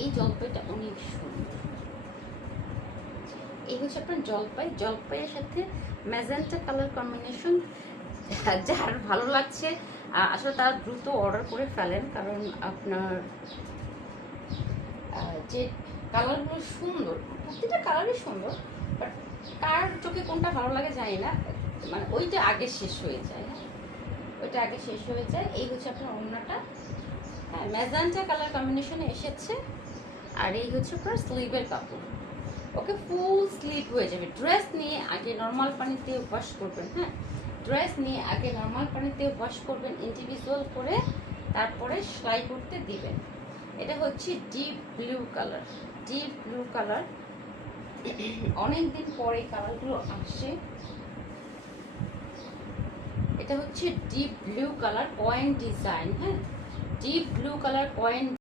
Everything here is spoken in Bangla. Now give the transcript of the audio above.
এই জলপাইটা অনেক সুন্দর। এই হচ্ছে আপনার জলপাইয়ের সাথে ম্যাজেন্টা কালার কম্বিনেশন। যার ভালো লাগছে আসলে তারা দ্রুত অর্ডার করে ফেলেন, কারণ আপনার যে কালারগুলো সুন্দর, প্রতিটা কালারই সুন্দর, বাট কার চোখে কোনটা ভালো লাগে জানি না, মানে ওইটা আগে শেষ হয়ে যায়। হ্যাঁ, ওইটা আগে শেষ হয়ে যায়। এই হচ্ছে আপনার ওড়নাটা, হ্যাঁ ম্যাজেন্টা কালার কম্বিনেশনে এসেছে। আর এই হচ্ছে আপনার স্লিভের কাপড়। ওকে, ফুল স্লিভ হয়ে যাবে। ড্রেস নিয়ে আগে নর্মাল পানিতে ওয়াশ করবেন। হ্যাঁ, ড্রেস নিয়ে আগে নর্মাল পানিতে ওয়াশ করবেন ইন্ডিভিজুয়াল করে, তারপরে সেলাই করতে দিবেন। এটা হচ্ছে deep blue colour. Deep blue colour, অনেকদিন পরে কালারগুলো আসে। এটা হচ্ছে deep blue colour coin design. হ্যাঁ, ডিপ ব্লু কালার কয়েন